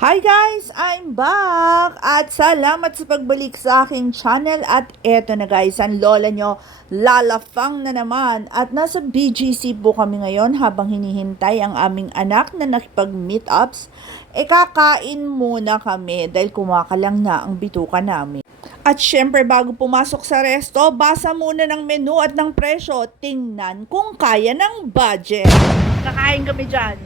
Hi guys! I'm back! At salamat sa pagbalik sa aking channel. At eto na guys, ang lola nyo, lalafang na naman. At nasa BGC po kami ngayon habang hinihintay ang aming anak na nakipag-meet ups. E kakain muna kami dahil kumakalang na ang bituka namin. At syempre bago pumasok sa resto, basa muna ng menu at ng presyo. Tingnan kung kaya ng budget. Kakain kami dyan.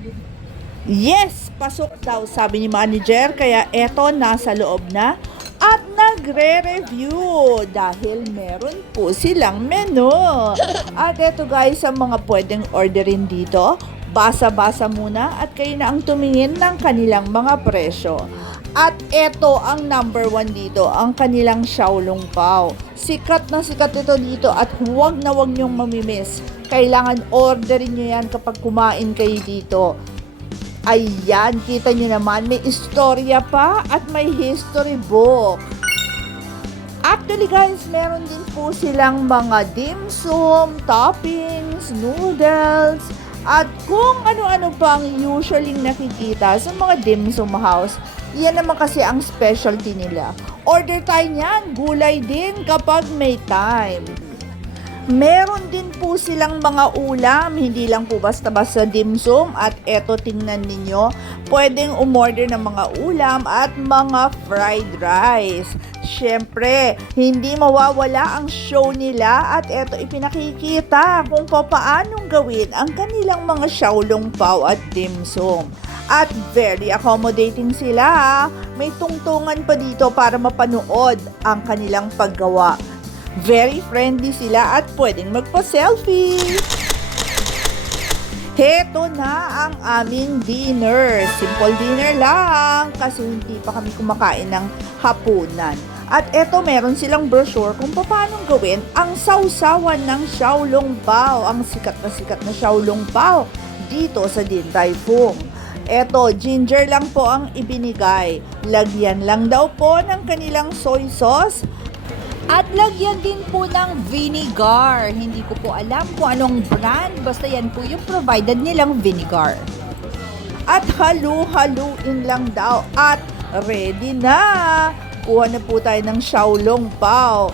Yes, pasok daw sabi ni manager kaya eto nasa loob na at nagre-review dahil meron po silang menu. At eto guys, ang mga pwedeng orderin dito, basa-basa muna at kayo na ang tumingin ng kanilang mga presyo. At eto ang number one dito, ang kanilang Xiaolong Pao. Sikat na sikat ito dito at huwag na huwag niyong mamimiss. Kailangan orderin niyo yan kapag kumain kayo dito. Ayan, kita nyo naman, may istorya pa at may history book. Actually guys, meron din po silang mga dim sum, toppings, noodles, at kung ano-ano pang usually nakikita sa mga dim sum house. Yan naman kasi ang specialty nila. Order tayo niyan, gulay din kapag may time. Meron din po silang mga ulam, hindi lang po basta-basta dimsum at eto tingnan ninyo, pwedeng umorder ng mga ulam at mga fried rice. Siyempre, hindi mawawala ang show nila at eto ipinakikita kung paanong gawin ang kanilang mga xiaolong pao at dimsum. At very accommodating sila. May tungtungan pa dito para mapanood ang kanilang paggawa. Very friendly sila at pwedeng magpa-selfie. Heto na ang aming dinner. Simple dinner lang kasi hindi pa kami kumakain ng hapunan. At eto meron silang brochure kung paano gawin ang sausawan ng Xiaolong Bao, ang sikat na sikat na Xiaolong Bao dito sa Din Tai Fung. Eto, ginger lang po ang ibinigay. Lagyan lang daw po ng kanilang soy sauce at lagyan din po ng vinegar. Hindi ko po alam kung anong brand. Basta yan po yung provided nilang vinegar. At halu-haluin lang daw. At ready na. Kuha na po tayo ng Xiaolong Pao.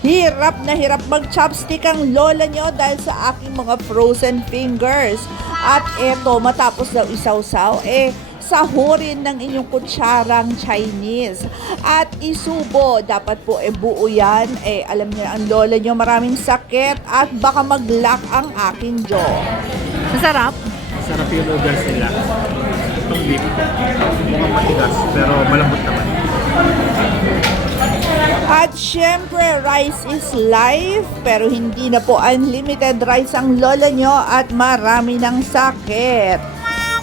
Hirap na hirap mag-chopstick ang lola nyo dahil sa aking mga frozen fingers. At eto, matapos daw isawsaw, eh, sahurin ng inyong kutsarang Chinese. At isubo, dapat po eh buo yan. Eh, alam niyo ang lola nyo maraming sakit at baka mag-lock ang aking jaw. Masarap. Sarap yung noodles nila. Itong beef, mukhang matigas, pero malambot naman. At syempre, rice is life, pero hindi na po unlimited rice ang lola nyo at marami ng sakit.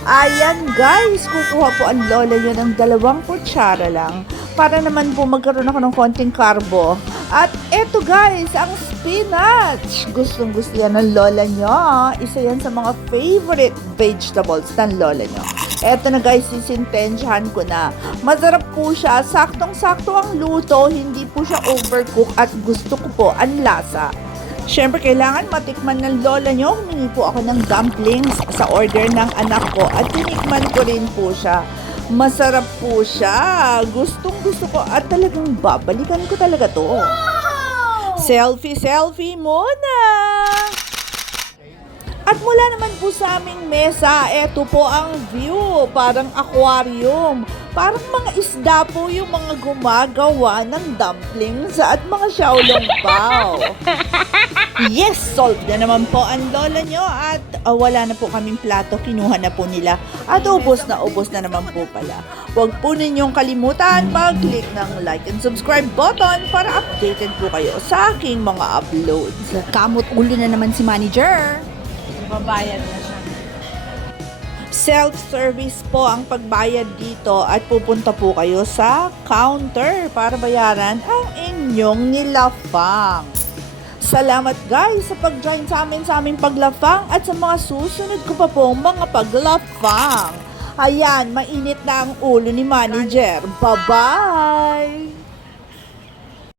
Ayan guys, kukuha po ang lola nyo ng dalawang kutsara lang para naman po magkaroon ako ng konting karbo. At eto guys, ang spinach. Gustong gusto yan ng lola nyo. Isa yan sa mga favorite vegetables ng lola nyo. Eto na guys, sisintensyahan ko na. Masarap po siya. Saktong-sakto ang luto. Hindi po siya overcook at gusto ko po ang lasa. Siyempre, kailangan matikman ng lola nyo. Humingi po ako ng dumplings sa order ng anak ko at tinikman ko rin po siya. Masarap po siya. Gustong gusto ko at talagang babalikan ko talaga to. Selfie, selfie muna! At mula naman po sa aming mesa, eto po ang view, parang aquarium. Parang mga isda po yung mga gumagawa ng dumplings at mga xiaolong pao. Yes, solved na naman po ang lola nyo at uh, wala na po kaming plato, kinuha na po nila at ubos na ubos na naman po pala. Huwag po ninyong kalimutan mag-click ng like and subscribe button para updated po kayo sa aking mga uploads. Kamot ulo na naman si manager. Babayad na. Self-service po ang pagbayad dito at pupunta po kayo sa counter para bayaran ang inyong nilafang. Salamat guys sa pag-join sa amin sa aming paglafang at sa mga susunod ko pa pong mga paglafang. Ayan, mainit na ang ulo ni manager. Bye-bye!